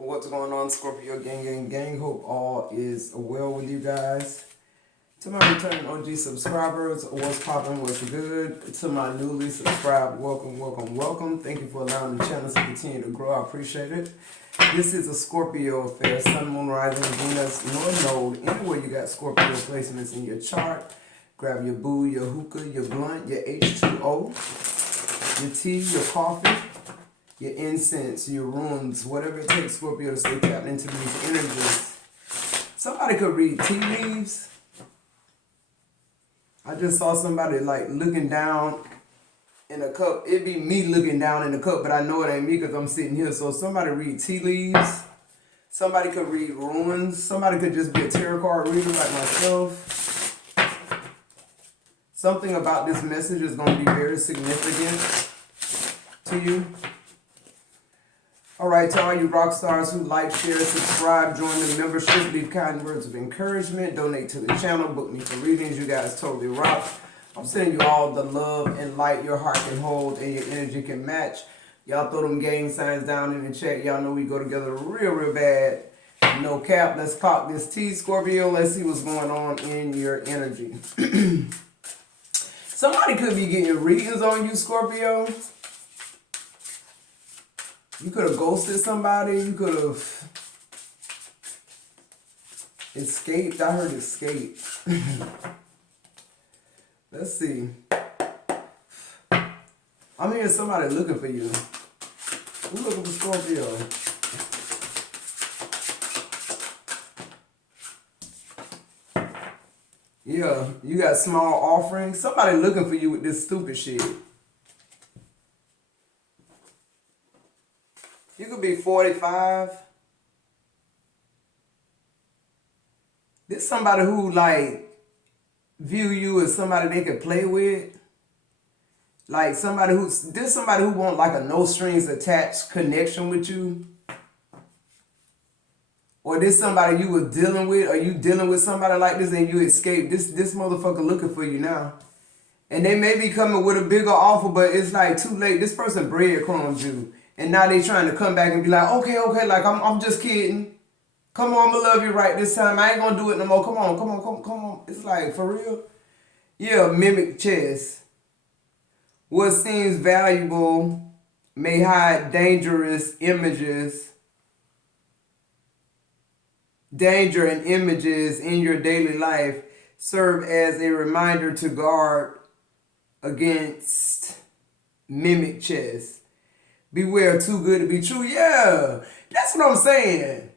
What's going on, Scorpio gang? Hope all is well with you guys. To my returning OG subscribers, what's poppin', what's good? To my newly subscribed, welcome. Thank you for allowing the channel to continue to grow. I appreciate it. This is a Scorpio affair, Sun, Moon, Rising, Venus, North Node. Anywhere you got Scorpio placements in your chart, grab your boo, your hookah, your blunt, your H2O, your tea, your coffee, your incense, your runes, whatever it takes, Scorpio, to stay tapped into these energies. Somebody could read tea leaves. I just saw somebody like looking down in a cup. It'd be me looking down in the cup, but I know it ain't me because I'm sitting here. So somebody read tea leaves. Somebody could read runes. Somebody could just be a tarot card reader like myself. Something about this message is going to be very significant to you. All right, to all you rock stars who like, share, subscribe, join the membership, leave kind words of encouragement, donate to the channel, book me for readings. You guys totally rock. I'm sending you all the love and light your heart can hold and your energy can match. Y'all throw them gang signs down in the chat. Y'all know we go together real bad. No cap. Let's pop this tea, Scorpio. Let's see what's going on in your energy. Somebody could be getting readings on you, Scorpio. You could have ghosted somebody. You could have escaped. I heard escape. Let's see. I'm hearing somebody looking for you. Who's looking for Scorpio? Yeah, you got small offerings. Somebody looking for you with this stupid shit. You could be 45. This somebody who like view you as somebody they could play with. Like somebody who want like a no strings attached connection with you. Or this somebody you were dealing with, or you dealing with somebody like this and you escaped. This motherfucker looking for you now. And they may be coming with a bigger offer, but it's like too late. This person breadcrumbs you. And now they trying to come back and be like, okay, like I'm just kidding. Come on, I'ma love you right this time. I ain't gonna do it no more. Come on. It's like, for real? Yeah, mimic chess. What seems valuable may hide dangerous images. Danger and images in your daily life serve as a reminder to guard against mimic chess. Beware, too good to be true. Yeah, that's what I'm saying.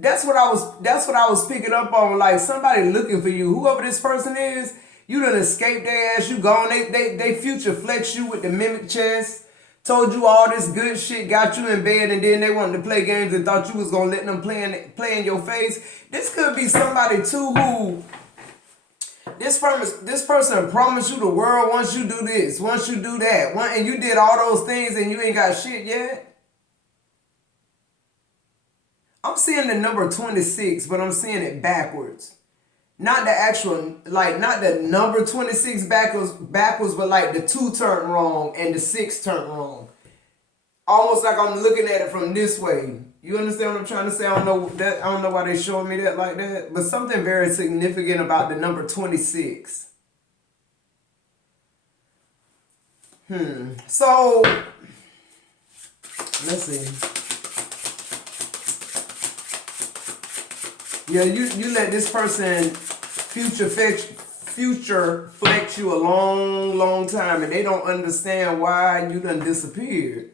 That's what I was picking up on. Like somebody looking for you. Whoever this person is, you done escaped their ass. You gone. They future flex you with the mimic chess. Told you all this good shit. Got you in bed, and then they wanted to play games and thought you was gonna let them play in your face. This could be somebody too who. This person promised you the world once you do this, once you do that, and you did all those things and you ain't got shit yet. I'm seeing the number 26, but I'm seeing it backwards. Not the actual, not the number 26 backwards, but like the 2 turned wrong and the 6 turned wrong. Almost like I'm looking at it from this way. You understand what I'm trying to say? I don't know why they showing me that like that. But something very significant about the number 26. So, let's see. Yeah, you let this person future flex you a long time, and they don't understand why you done disappeared.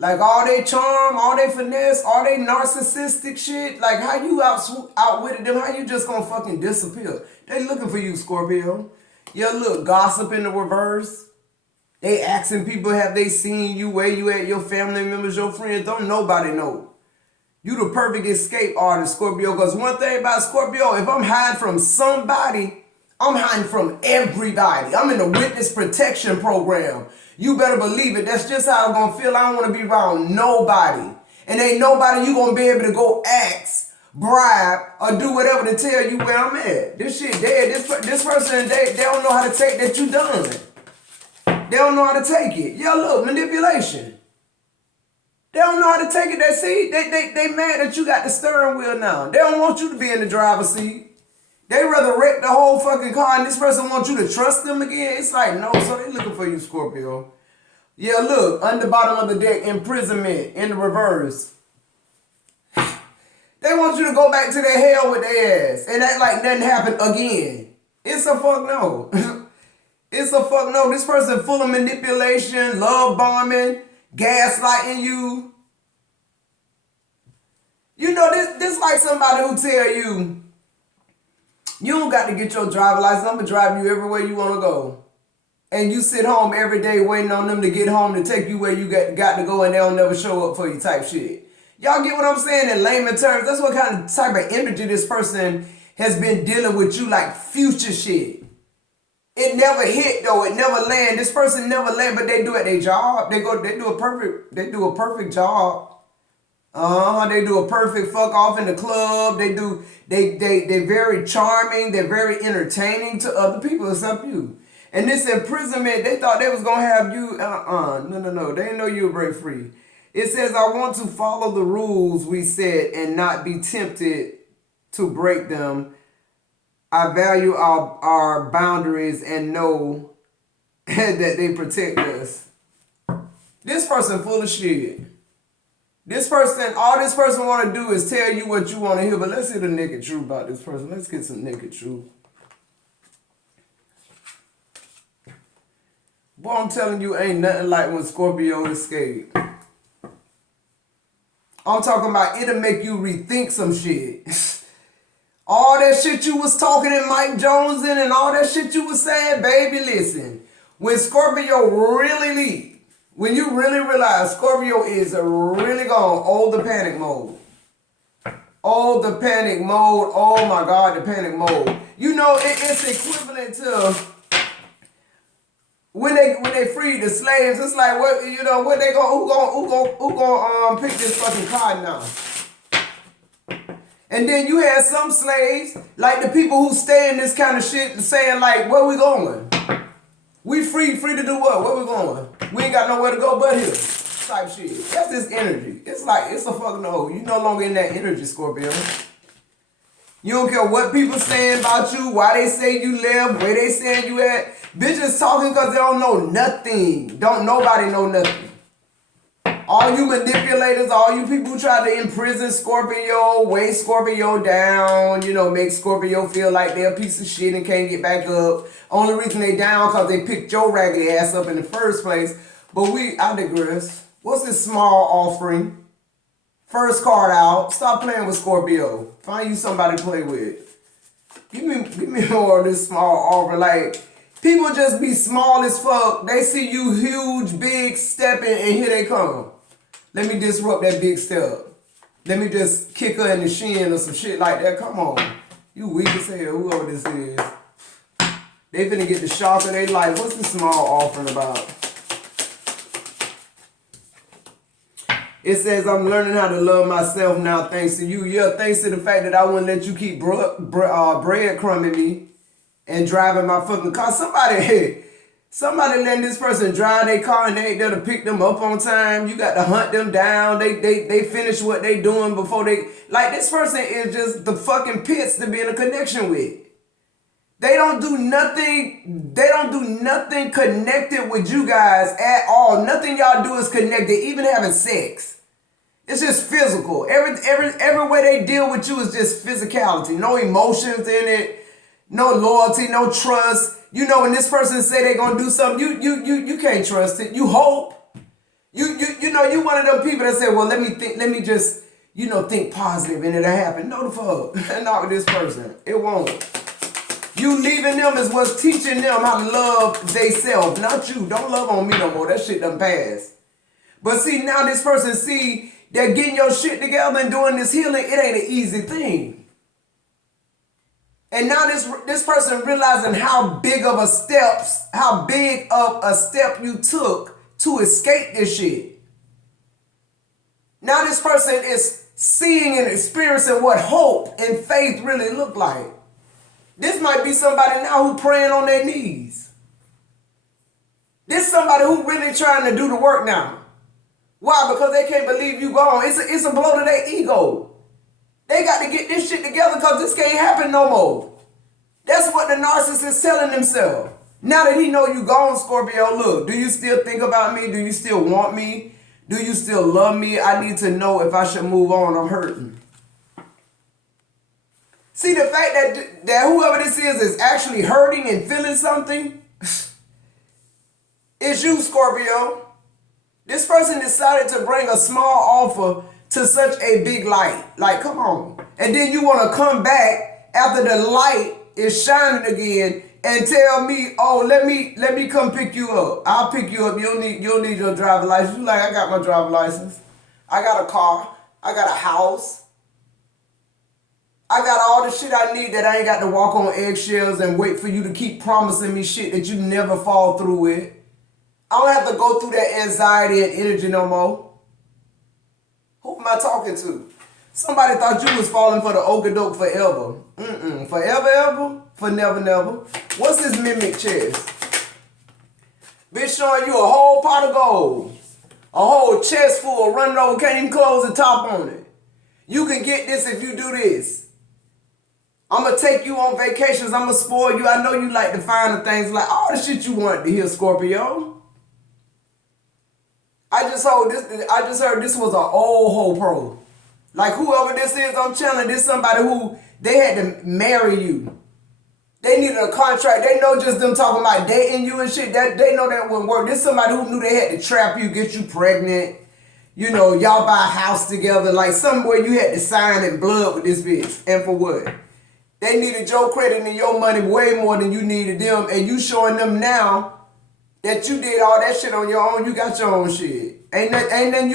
Like all they charm, all they finesse, all they narcissistic shit. Like how you outwitted them, how you just gonna fucking disappear? They looking for you, Scorpio. Yeah, look, gossip in the reverse. They asking people, have they seen you, where you at, your family members, your friends? Don't nobody know. You the perfect escape artist, Scorpio. Because one thing about Scorpio, if I'm hiding from somebody, I'm hiding from everybody. I'm in the witness protection program. You better believe it. That's just how I'm going to feel. I don't want to be around nobody. And ain't nobody you going to be able to go ask, bribe, or do whatever to tell you where I'm at. This shit dead. This person, they don't know how to take that you done. They don't know how to take it. Yeah, look, manipulation. They don't know how to take it. They mad that you got the steering wheel now. They don't want you to be in the driver's seat. They rather wreck the whole fucking car and this person wants you to trust them again. It's like, no, so they looking for you, Scorpio. Yeah, look, under bottom of the deck, imprisonment in the reverse. They want you to go back to their hell with their ass and act like nothing happened again. It's a fuck no. It's a fuck no. This person full of manipulation, love bombing, gaslighting you. You know, this like somebody who tell you, you don't got to get your driver's license. I'm going to drive you everywhere you want to go. And you sit home every day waiting on them to get home to take you where you got to go and they'll never show up for you type shit. Y'all get what I'm saying in layman terms? That's what kind of type of energy this person has been dealing with you, like future shit. It never hit though. It never land. This person never land, but they do at their job. They do a perfect job. They do a perfect fuck off in the club. They're very charming. They're very entertaining to other people except you. And this imprisonment, they thought they was gonna have you. No. They didn't know you would break free. It says, I want to follow the rules we set and not be tempted to break them. I value our boundaries and know that they protect us. This person full of shit. All this person want to do is tell you what you want to hear, but let's hear the naked truth about this person. Let's get some naked truth. Boy, I'm telling you, ain't nothing like when Scorpio escape. I'm talking about it'll make you rethink some shit. All that shit you was talking and Mike Jones in and all that shit you was saying, baby, listen. When Scorpio really leave, when you really realize Scorpio is really gone, the panic mode. The panic mode. Oh my God, the panic mode. You know, it's equivalent to when they freed the slaves. It's like what they who gonna pick this fucking cotton now? And then you had some slaves, like the people who stay in this kind of shit, saying like, where we going? We free to do what? Where we going? We ain't got nowhere to go but here. Type shit. That's this energy. It's like, it's a fucking no. You no longer in that energy, Scorpio. You don't care what people saying about you, why they say you left, where they saying you at. Bitches talking because they don't know nothing. Don't nobody know nothing. All you manipulators, all you people who try to imprison Scorpio, weigh Scorpio down, make Scorpio feel like they're a piece of shit and can't get back up. Only reason they down because they picked your raggedy ass up in the first place. But I digress. What's this small offering? First card out. Stop playing with Scorpio. Find you somebody to play with. Give me more of this small offering. Like, people just be small as fuck. They see you huge, big, stepping, and here they come. Let me disrupt that big step. Let me just kick her in the shin or some shit like that. Come on. You weak as hell, whoever this is. They finna get the shock of their life. What's this small offering about? It says, I'm learning how to love myself now thanks to you. Yeah, thanks to the fact that I wouldn't let you keep breadcrumbing me and driving my fucking car. Somebody letting this person drive their car and they ain't there to pick them up on time. You got to hunt them down. They finish what they doing before they... Like, this person is just the fucking pits to be in a connection with. They don't do nothing connected with you guys at all. Nothing y'all do is connected, even having sex. It's just physical. Every way they deal with you is just physicality. No emotions in it. No loyalty, no trust. When this person say they gonna do something, you can't trust it. You hope. You one of them people that say, well, let me just, think positive and it'll happen. No the fuck. Not with this person. It won't. You leaving them is what's teaching them how to love theyself, not you. Don't love on me no more. That shit done passed. But see, now this person see they're getting your shit together and doing this healing. It ain't an easy thing. And now this person realizing how big of a step you took to escape this shit. Now this person is seeing and experiencing what hope and faith really look like. This might be somebody now who praying on their knees. This somebody who really trying to do the work now. Why? Because they can't believe you gone. It's a blow to their ego. They got to get this shit together because this can't happen no more. That's what the narcissist is telling himself. Now that he know you gone, Scorpio, look, do you still think about me? Do you still want me? Do you still love me? I need to know if I should move on. I'm hurting. See, the fact that whoever this is actually hurting and feeling something, it's you, Scorpio. This person decided to bring a small offer to such a big light. Like, come on. And then you want to come back after the light is shining again and tell me, oh, let me come pick you up. I'll pick you up. You don't need your driver license. You like, I got my driver license. I got a car. I got a house. I got all the shit I need that I ain't got to walk on eggshells and wait for you to keep promising me shit that you never fall through with. I don't have to go through that anxiety and energy no more. Who am I talking to? Somebody thought you was falling for the okadoke forever. Forever, ever? For never, never. What's this mimic chest? Bitch showing you a whole pot of gold. A whole chest full, running over, can't even close the top on it. You can get this if you do this. I'm going to take you on vacations. I'm going to spoil you. I know you like the finer things, like all the shit you want to hear, Scorpio. I just heard this was an old hoe pro. Like whoever this is, I'm telling this somebody who they had to marry you. They needed a contract. They know just them talking about dating you and shit. That they know that wouldn't work. This somebody who knew they had to trap you, get you pregnant. You know, y'all buy a house together. Like somewhere you had to sign in blood with this bitch. And for what? They needed your credit and your money way more than you needed them. And you showing them now that you did all that shit on your own. You got your own shit. Ain't nothing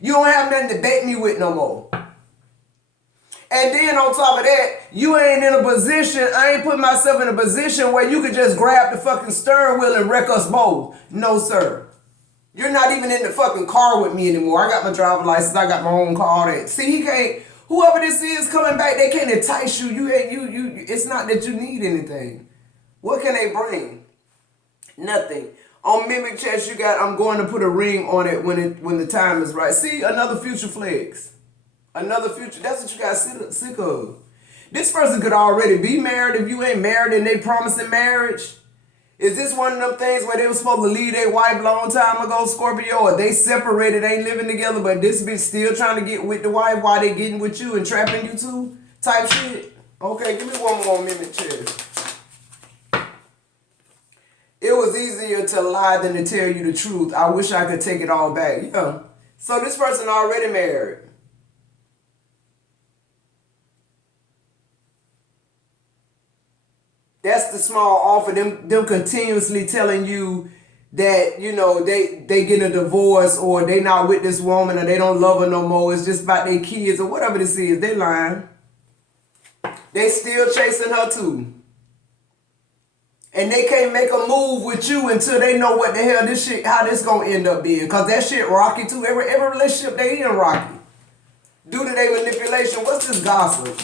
you don't have nothing to bait me with no more. And then on top of that, you ain't in a position, I ain't put myself in a position where you could just grab the fucking steering wheel and wreck us both. No, sir. You're not even in the fucking car with me anymore. I got my driver's license, I got my own car, all that. See, he can't, whoever this is coming back, they can't entice you. It's not that you need anything. What can they bring? Nothing. On Mimic Chest, you got, I'm going to put a ring on it when the time is right. See, another future flex. Another future, that's what you got sick of. This person could already be married if you ain't married and they promising marriage. Is this one of them things where they were supposed to leave their wife a long time ago, Scorpio, or they separated, ain't living together, but this bitch still trying to get with the wife while they getting with you and trapping you too? Type shit? Okay, give me one more minute, Chest. It was easier to lie than to tell you the truth. I wish I could take it all back. Yeah. So this person already married. That's the small offer. Them continuously telling you that, you know, they get a divorce or they not with this woman or they don't love her no more. It's just about their kids or whatever this is. They lying. They still chasing her too. And they can't make a move with you until they know what the hell this shit, how this gonna end up being. Cause that shit rocky too. Every relationship they in rocky. Due to their manipulation. What's this gossip?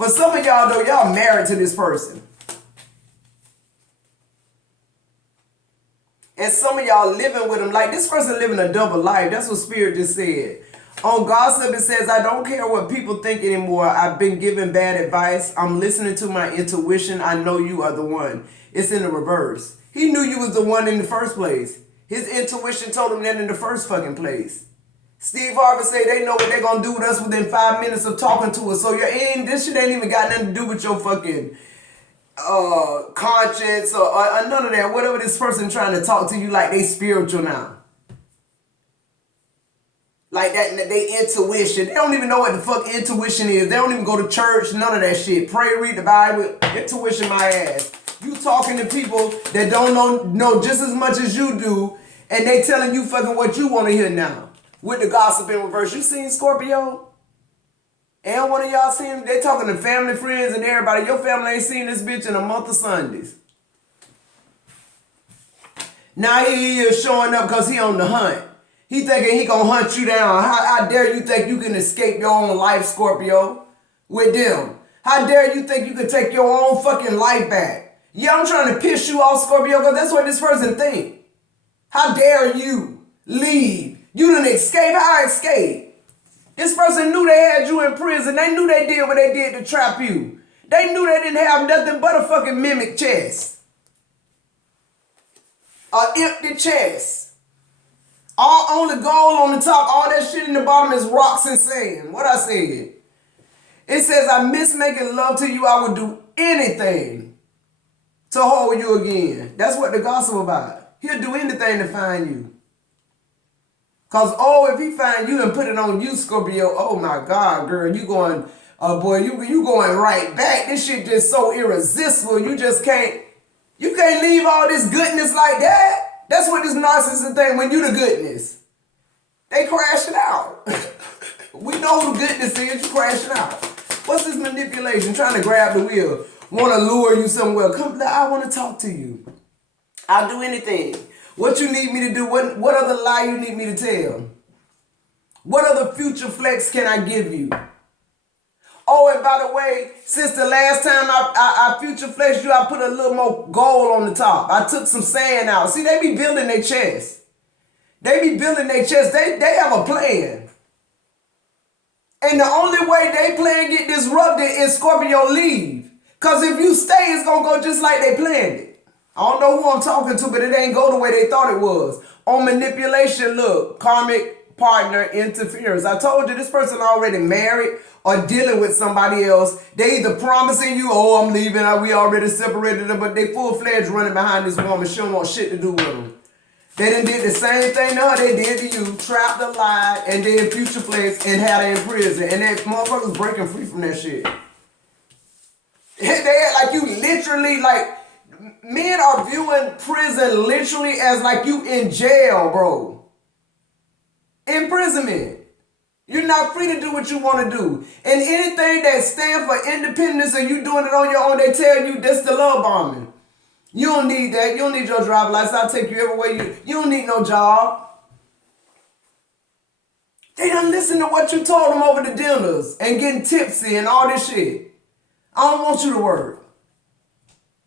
For some of y'all though, y'all married to this person. And some of y'all living with them. Like this person living a double life. That's what Spirit just said. On gossip, it says, I don't care what people think anymore. I've been given bad advice. I'm listening to my intuition. I know you are the one. It's in the reverse. He knew you was the one in the first place. His intuition told him that in the first fucking place. Steve Harvey say they know what they're going to do with us within 5 minutes of talking to us. So this shit ain't even got nothing to do with your fucking conscience or none of that. Whatever this person trying to talk to you like they spiritual now. Like that, they intuition. They don't even know what the fuck intuition is. They don't even go to church, none of that shit. Pray, read the Bible, intuition my ass. You talking to people that don't know just as much as you do, and they telling you fucking what you want to hear now. With the gossip in reverse. You seen Scorpio? And one of y'all seen, they talking to family, friends, and everybody. Your family ain't seen this bitch in a month of Sundays. Now he is showing up because he on the hunt. He thinking he gonna hunt you down. How dare you think you can escape your own life, Scorpio, with them? How dare you think you can take your own fucking life back? Yeah, I'm trying to piss you off, Scorpio, because that's what this person think. How dare you leave? You didn't escape. How I escaped? This person knew they had you in prison. They knew they did what they did to trap you. They knew they didn't have nothing but a fucking mimic chest. An empty chest. All only gold on the top, all that shit in the bottom is rocks and sand. What I said? It says, I miss making love to you. I would do anything to hold you again. That's what the gospel about. He'll do anything to find you. Because, if he find you and put it on you, Scorpio, oh my God, girl, you going, boy, you going right back. This shit just so irresistible. You just can't leave all this goodness like that. That's what this narcissism thing, when you the goodness. They crashing out. We know who the goodness is, you crashing out. What's this manipulation? Trying to grab the wheel. Want to lure you somewhere. Come, I want to talk to you. I'll do anything. What you need me to do? What other lie you need me to tell? What other future flex can I give you? Oh, and by the way, since the last time I future flexed you, I put a little more gold on the top. I took some sand out. See, they be building their chest. They be building their chest. They have a plan. And the only way they plan get disrupted is Scorpio leave. Because if you stay, it's going to go just like they planned it. I don't know who I'm talking to, but it ain't go the way they thought it was. On manipulation, look, karmic partner interference. I told you this person already married or dealing with somebody else. They either promising you, oh, I'm leaving, we already separated them, but they full-fledged running behind this woman. She don't want shit to do with them. They done did the same thing to her they did to you, trapped her, lied, and then future flex and had her in prison. And that motherfuckers breaking free from that shit. They act like you literally, like, men are viewing prison literally as like you in jail, bro. Imprisonment. You're not free to do what you want to do. And anything that stands for independence and you doing it on your own, they tell you that's the love bombing. You don't need that. You don't need your driver's license. I'll take you everywhere. You don't need no job. They done listen to what you told them over the dinners and getting tipsy and all this shit. I don't want you to work.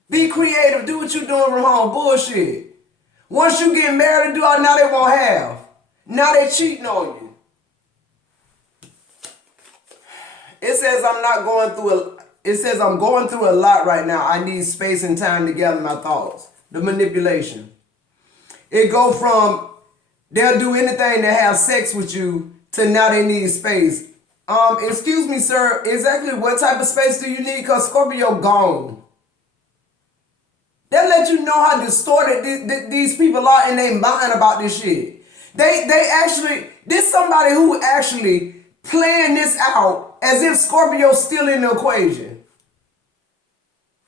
Be creative. Do what you're doing from home. Bullshit. Once you get married, do all now they won't have. Now they cheating on you. It says I'm going through a lot right now. I need space and time to gather my thoughts. The manipulation. It go from they'll do anything to have sex with you to now they need space. Excuse me, sir. Exactly what type of space do you need? Because Scorpio gone. That let you know how distorted these people are in their mind about this shit. They actually, this somebody who actually playing this out as if Scorpio's still in the equation.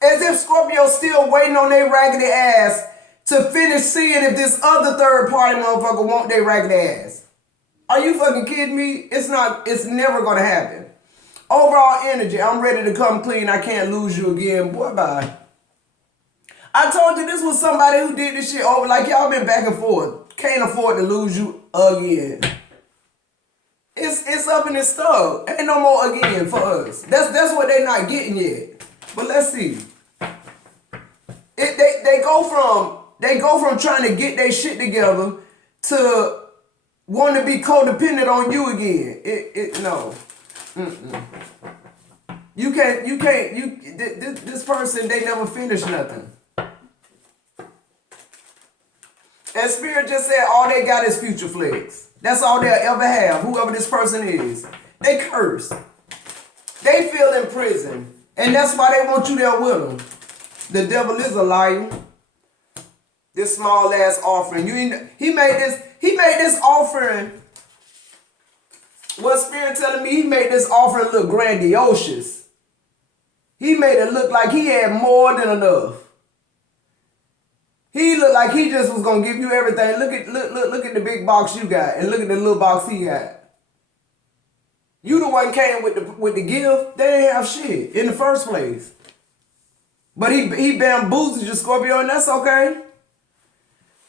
As if Scorpio's still waiting on their raggedy ass to finish seeing if this other third party motherfucker want their raggedy ass. Are you fucking kidding me? It's never gonna happen. Overall energy, I'm ready to come clean. I can't lose you again. Boy, bye. I told you this was somebody who did this shit over. Like, y'all been back and forth. Can't afford to lose you again. It's up and it's stuck. Ain't no more again for us. That's what they not getting yet. But let's see. They go from trying to get their shit together to wanting to be codependent on you again. No. Mm-mm. You can't. This person, they never finish nothing. And Spirit just said all they got is future flex. That's all they'll ever have, whoever this person is. They curse. They feel in prison. And that's why they want you there with them. The devil is a liar. This small ass offering. He made this offering. What Spirit telling me, he made this offering look grandiose. He made it look like he had more than enough. He looked like he just was gonna give you everything. Look at the big box you got, and look at the little box he got. You the one came with the gift. They didn't have shit in the first place. But he bamboozled you, Scorpio, and that's okay.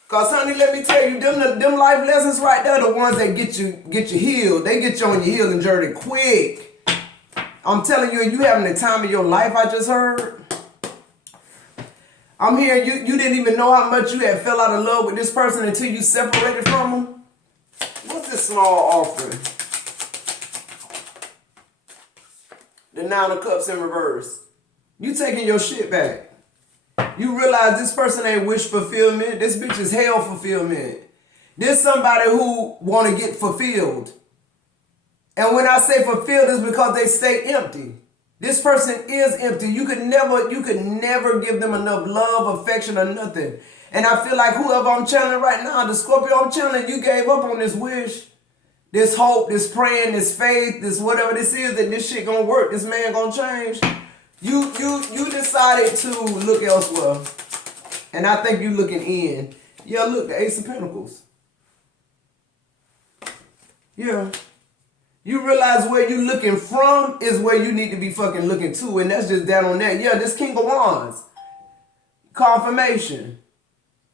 Cause honey, let me tell you, them life lessons right there, the ones that get you healed. They get you on your healing journey quick. I'm telling you, you having the time of your life. I just heard. I'm hearing you didn't even know how much you had fell out of love with this person until you separated from them. What's this small offering? The 9 of Cups in reverse. You taking your shit back. You realize this person ain't wish fulfillment. This bitch is hell fulfillment. There's somebody who want to get fulfilled. And when I say fulfilled, it's because they stay empty. This person is empty. You could never give them enough love, affection, or nothing. And I feel like whoever I'm channeling right now, the Scorpio I'm channeling, you gave up on this wish, this hope, this praying, this faith, this whatever this is, that this shit gonna work, this man gonna change. You decided to look elsewhere. And I think you looking in. Yeah, look, the Ace of Pentacles. Yeah. You realize where you looking from is where you need to be fucking looking to, and that's just down on that. Yeah, this King of Wands. Confirmation.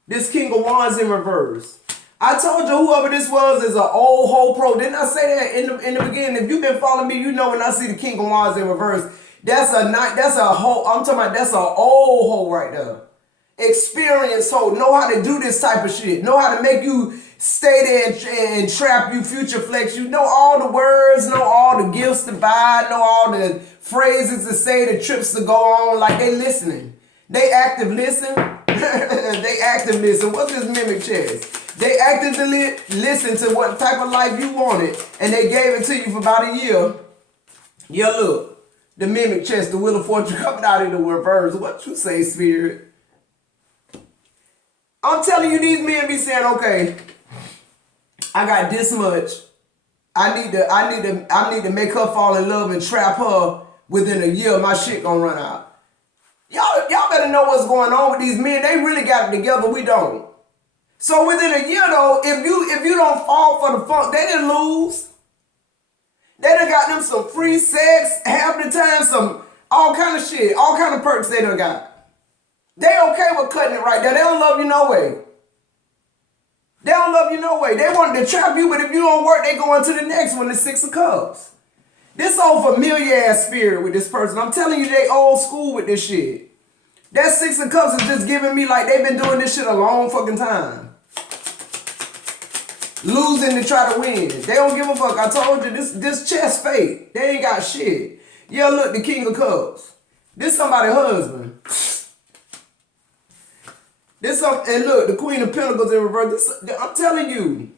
This King of Wands in reverse. I told you whoever this was is an old hoe pro. Didn't I say that in the beginning? If you've been following me, you know when I see the King of Wands in reverse, that's a hoe. I'm talking about that's an old hoe right there. Experienced hoe. Know how to do this type of shit. Know how to make you stay there and trap you, future flex you. Know all the words, know all the gifts to buy, know all the phrases to say, the trips to go on. Like they listening. They active listen. They active listen. What's this mimic chest? They actively listen to what type of life you wanted, and they gave it to you for about a year. Yeah, look. The mimic chest, the Wheel of Fortune coming out in the reverse. What you say, Spirit? I'm telling you, these men be saying, okay, I got this much. I need to make her fall in love and trap her within a year. My shit gonna run out. Y'all better know what's going on with these men. They really got it together. We don't. So within a year though, if you don't fall for the funk, they didn't lose. They done got them some free sex, half the time, some all kind of shit, all kind of perks they done got. They okay with cutting it right there. They don't love you no way. They don't love you no way. They wanted to trap you, but if you don't work, they go on to the next one, the 6 of Cups. This old familiar ass spirit with this person. I'm telling you, they old school with this shit. That 6 of Cups is just giving me like they've been doing this shit a long fucking time. Losing to try to win. They don't give a fuck. I told you, this chest fake. They ain't got shit. Yeah, look, the King of Cups. This somebody's husband. And look, the Queen of Pentacles in reverse. I'm telling you.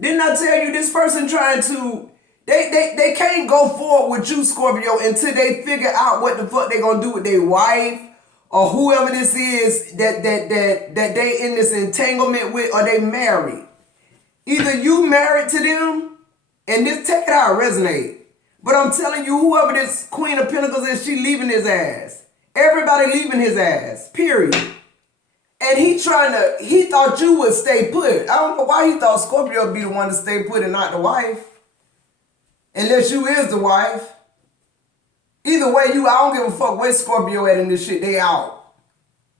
Didn't I tell you this person trying to... They can't go forward with you, Scorpio, until they figure out what the fuck they gonna do with their wife or whoever this is that they in this entanglement with, or they married. Either you married to them, and this, take it how it resonate. But I'm telling you, whoever this Queen of Pentacles is, she leaving his ass. Everybody leaving his ass, period. And he thought you would stay put. I don't know why he thought Scorpio would be the one to stay put and not the wife. Unless you is the wife. Either way, I don't give a fuck where Scorpio at in this shit. They out.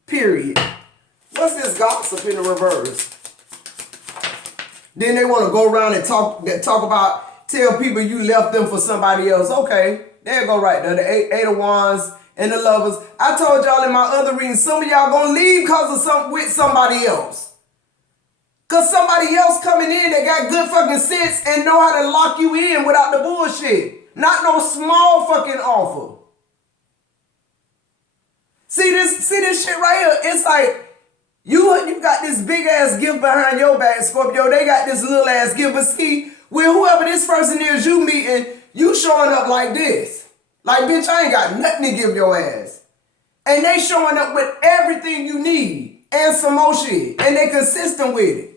Period. What's this gossip in the reverse? Then they want to go around and talk about, tell people you left them for somebody else. Okay, there you go right there. The Eight of Wands and the Lovers. I told y'all in my other reading, some of y'all gonna leave with somebody else. Cause somebody else coming in that got good fucking sense and know how to lock you in without the bullshit. Not no small fucking offer. See this shit right here? It's like you got this big ass gift behind your back, Scorpio. They got this little ass gift. But see, with whoever this person is you meeting, you showing up like this. Like, bitch, I ain't got nothing to give your ass. And they showing up with everything you need and some more shit. And they consistent with it.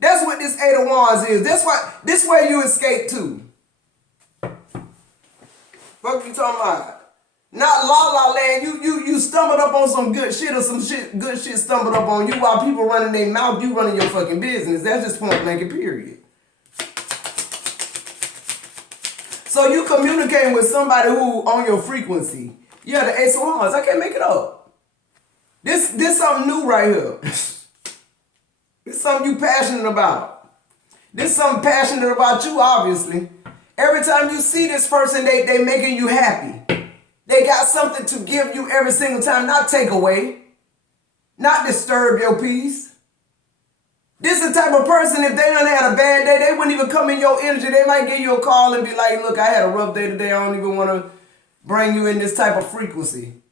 That's what this Eight of Wands is. This where you escape to. Fuck you talking about? Not La La Land. You stumbled up on some good shit, or some good shit stumbled up on you while people running their mouth, you running your fucking business. That's just point blank and period. So you communicating with somebody who on your frequency. Yeah, the Ace of Wands. I can't make it up. This something new right here. This something you passionate about. This something passionate about you, obviously. Every time you see this person, they making you happy. They got something to give you every single time, not take away, not disturb your peace. This is the type of person, if they done had a bad day, they wouldn't even come in your energy. They might give you a call and be like, look, I had a rough day today. I don't even want to bring you in this type of frequency.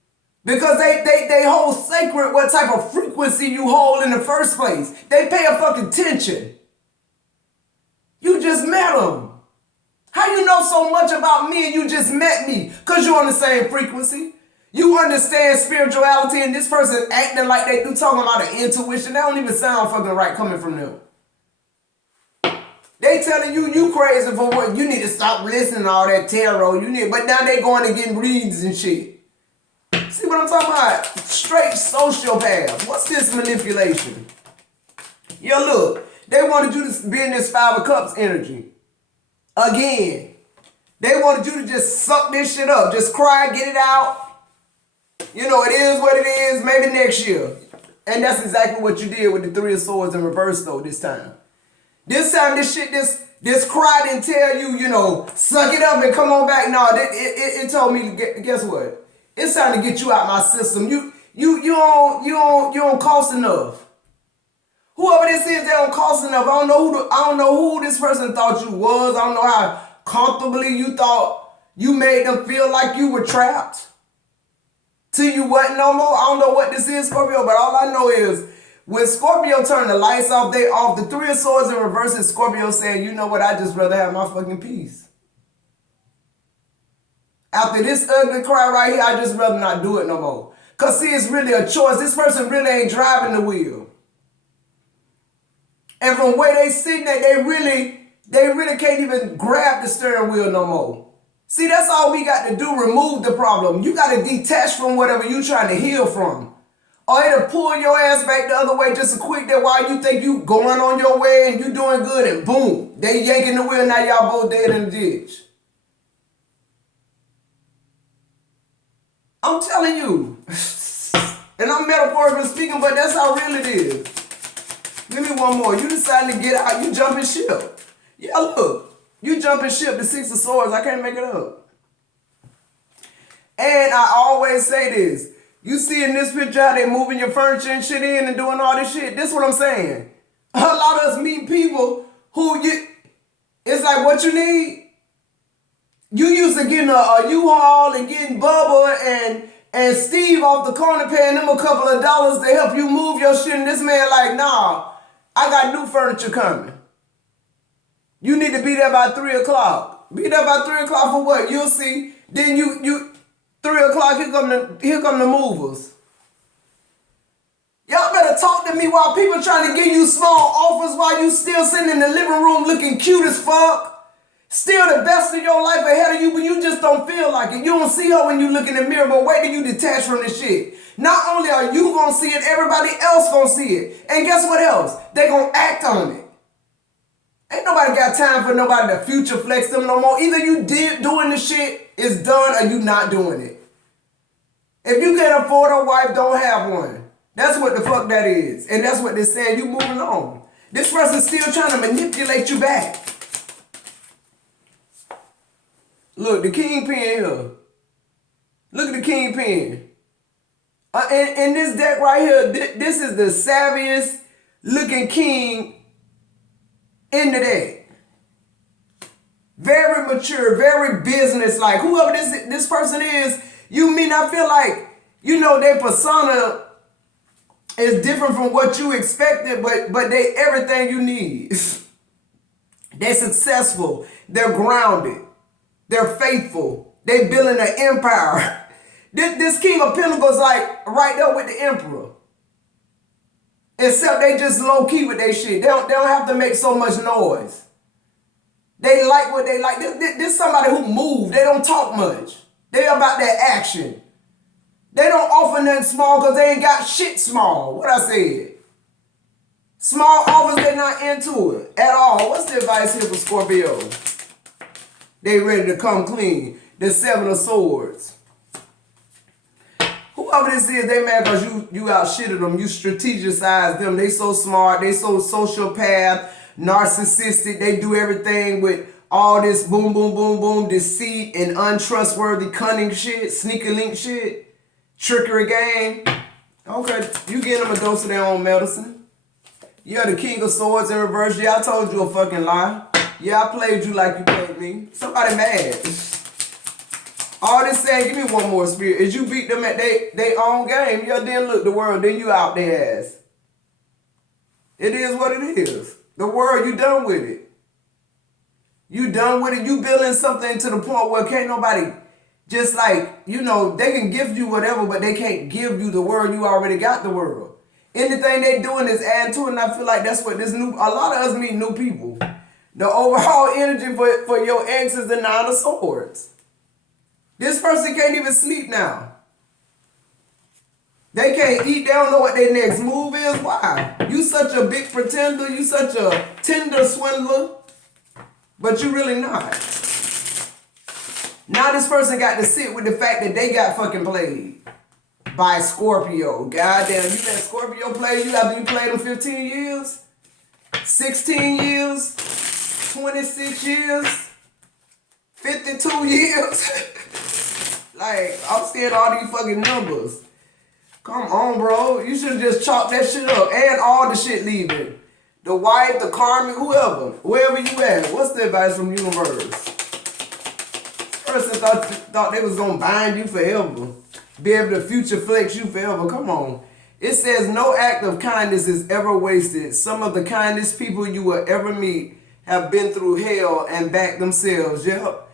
Because they hold sacred what type of frequency you hold in the first place. They pay a fucking attention. You just met them. How you know so much about me and you just met me? Because you're on the same frequency. You understand spirituality and this person acting like they do, talking about an intuition. That don't even sound fucking right coming from them. They telling you crazy for what? You need to stop listening to all that tarot. But now they going to get readings and shit. See what I'm talking about? Straight sociopath. What's this manipulation? Yo, look. They wanted you to be in this Five of Cups energy. Again. They wanted you to just suck this shit up. Just cry, get it out. You know, it is what it is. Maybe next year. And that's exactly what you did with the Three of Swords in reverse, though, this time. This time, this cry didn't tell you, you know, suck it up and come on back. No, it told me, guess what? It's time to get you out my system. You don't cost enough. Whoever this is, they don't cost enough. I don't know who this person thought you was. I don't know how comfortably you thought you made them feel like you were trapped. Till you wasn't no more. I don't know what this is, Scorpio, but all I know is when Scorpio turned the lights off, they off. The Three of Swords in reverse is Scorpio saying, you know what, I just rather have my fucking peace. After this ugly cry right here, I just rather not do it no more. Because see, it's really a choice. This person really ain't driving the wheel. And from where they sitting at, they really can't even grab the steering wheel no more. See, that's all we got to do, remove the problem. You got to detach from whatever you trying to heal from. Or it'll pull your ass back the other way just a quick that while you think you going on your way and you doing good and boom, they yanking the wheel, now y'all both dead in the ditch. I'm telling you. And I'm metaphorically speaking, but that's how real it is. Give me one more. You decided to get out. You jumping ship. Yeah, look. You jumping ship, the Six of Swords. I can't make it up. And I always say this. You see in this picture how they moving your furniture and shit in and doing all this shit? This is what I'm saying. A lot of us meet people who it's like what you need. You used to getting a U-Haul and getting Bubba and Steve off the corner paying them a couple of dollars to help you move your shit. And this man like, nah, I got new furniture coming. You need to be there by 3 o'clock. Be there by 3 o'clock for what? You'll see. Then you 3 o'clock, here come the movers. Y'all better talk to me while people trying to give you small offers while you still sitting in the living room looking cute as fuck. Still the best of your life ahead of you, but you just don't feel like it. You don't see her when you look in the mirror, but wait till you detach from this shit. Not only are you going to see it, everybody else going to see it. And guess what else? They going to act on it. Ain't nobody got time for nobody to future flex them no more. Either you doing the shit, it's done, or you not doing it. If you can't afford a wife, don't have one. That's what the fuck that is. And that's what they're saying. You moving on. This person's still trying to manipulate you back. Look, the kingpin here. Look at the kingpin. In this deck right here, this is the savviest looking king in the deck. Very mature, very business-like. Whoever this person is, you may not feel like, you know, their persona is different from what you expected, but they everything you need. They're successful. They're grounded. They're faithful. They building an empire. This King of Pentacles like right there with the Emperor. Except they just low-key with their shit. They don't have to make so much noise. They like what they like. This somebody who move. They don't talk much. They about that action. They don't offer nothing small because they ain't got shit small. What I said. Small offers, they're not into it at all. What's the advice here for Scorpio? They ready to come clean. The Seven of Swords. Whoever this is, they mad because you outshitted them. You strategicized them. They so smart. They so sociopath, narcissistic. They do everything with all this boom, boom, boom, boom, deceit and untrustworthy, cunning shit, sneaker link shit, trickery game. Okay, you get them a dose of their own medicine. You're the king of swords in reverse. Yeah, I told you a fucking lie. Yeah, I played you like you played me. Somebody mad. All this saying, give me one more spirit. Is you beat them at they own game. Yeah, then look the world, then you out their ass. It is what it is. The world, you done with it. You done with it. You building something to the point where can't nobody just like, you know, they can gift you whatever, but they can't give you the world. You already got the world. Anything they doing is adding to it, and I feel like that's what a lot of us meet new people. The overall energy for your ex is the 9 of Swords. This person can't even sleep now. They can't eat. They don't know what their next move is. Why? You such a big pretender. You such a tender swindler. But you really not. Now this person got to sit with the fact that they got fucking played by Scorpio. Goddamn, you let Scorpio play you after you played them 15 years? 16 years? 26 years? 52 years? Like, I'm seeing all these fucking numbers. Come on, bro. You should have just chalked that shit up. And all the shit leaving. The wife, the Karmic, whoever. Wherever you at. What's the advice from the universe? This person thought they was going to bind you forever. Be able to future flex you forever. Come on. It says, no act of kindness is ever wasted. Some of the kindest people you will ever meet have been through hell and back themselves. Yep.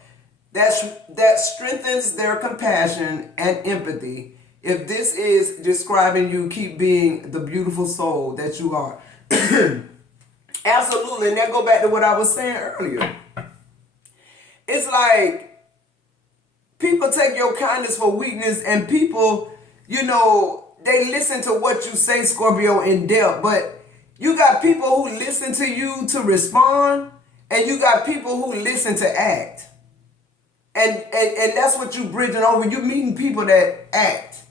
That strengthens their compassion and empathy. If this is describing you, keep being the beautiful soul that you are. Absolutely. And that go back to what I was saying earlier. It's like people take your kindness for weakness, and people, you know, they listen to what you say, Scorpio, in depth. But you got people who listen to you to respond, and you got people who listen to act. And that's what you bridging over. You meeting people that act.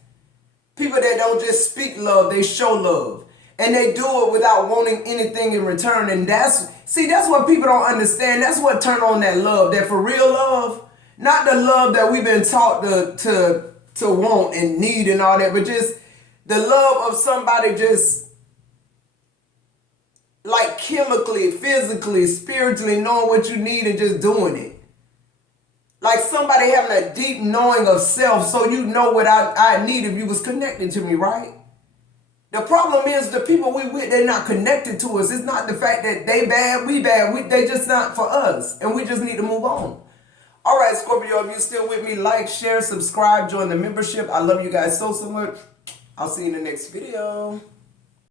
People that don't just speak love, they show love. And they do it without wanting anything in return. And that's what people don't understand. That's what turn on that love, that for real love. Not the love that we've been taught to want and need and all that, but just the love of somebody just like chemically, physically, spiritually knowing what you need and just doing it. Like somebody having a deep knowing of self, so you know what I need if you was connected to me, right? The problem is the people we with, they're not connected to us. It's not the fact that they bad, we bad. They just not for us. And we just need to move on. All right, Scorpio, if you're still with me, like, share, subscribe, join the membership. I love you guys so much. I'll see you in the next video.